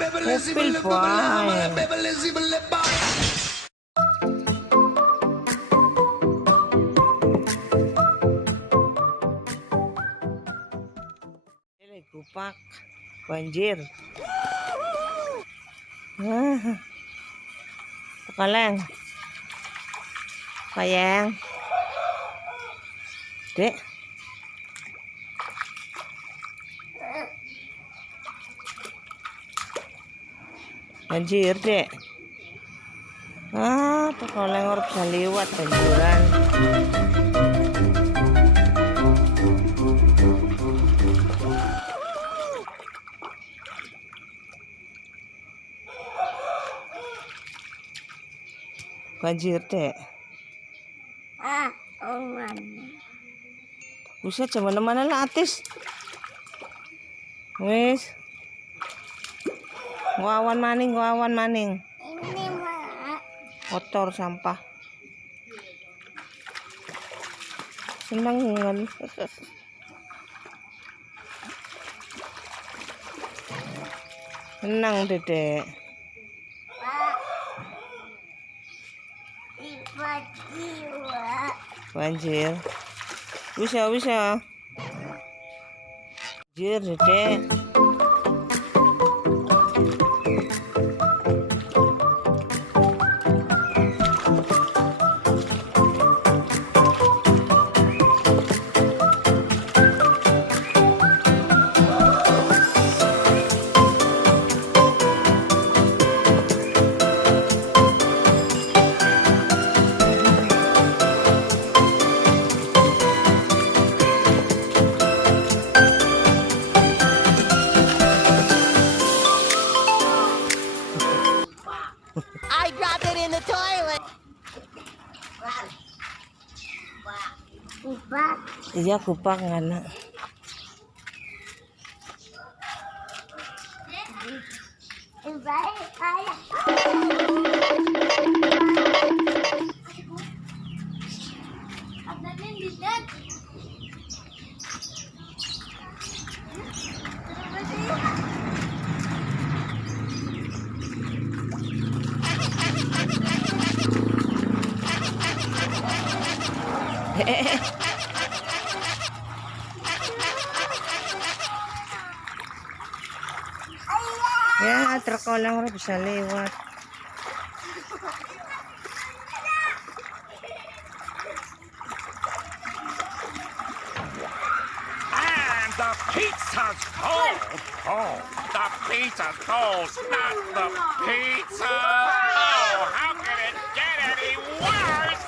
Mobil bae. Gupak, banjir. Oleng. Oyeng. Dek. Banjir, Dek. Oleng orang bisa lewat banjiran. Banjir, Dek. Buset, jaman mana lah atis. Wis. Ngawan maning. Ini Mak. Kotor sampah. Seneng kan. Senang, Dedek. Banjir. Bisa. Banjir, Dedek. I dropped it in the toilet. Gupak. Iya, Gupak karena. Ya, truk Oleng orang bisa lewat. And the pizza's cold. Oh, the pizza's cold, not the pizza. Oh, how can it get any worse?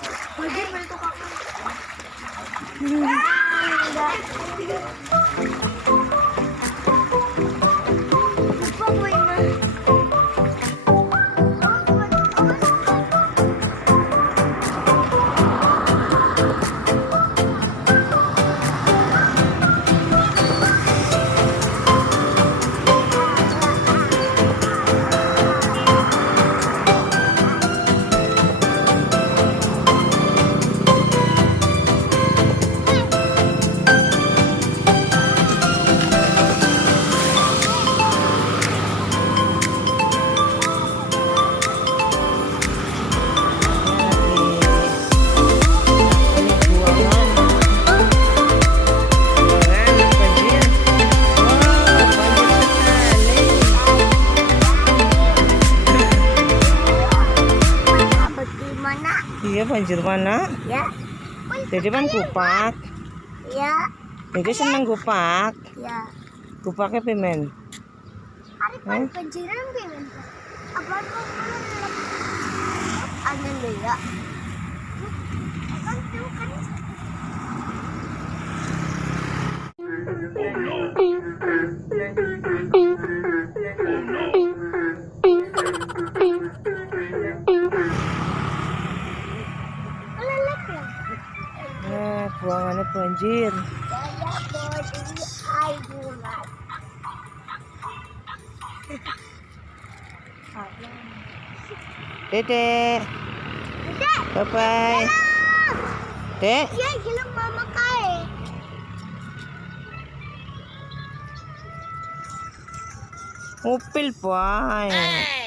Iya, banjir mana? Ya. Jadi kan Gupak. Ya. Jadi seneng Gupak. Ya. Gupaknya pimen. Hari banjiran pimen. Apa tuh? Ada ya. Nah, buangannya banjir. Dek. Bye-bye. Dek. Ya, gila mama kae. Ngupil, Boy.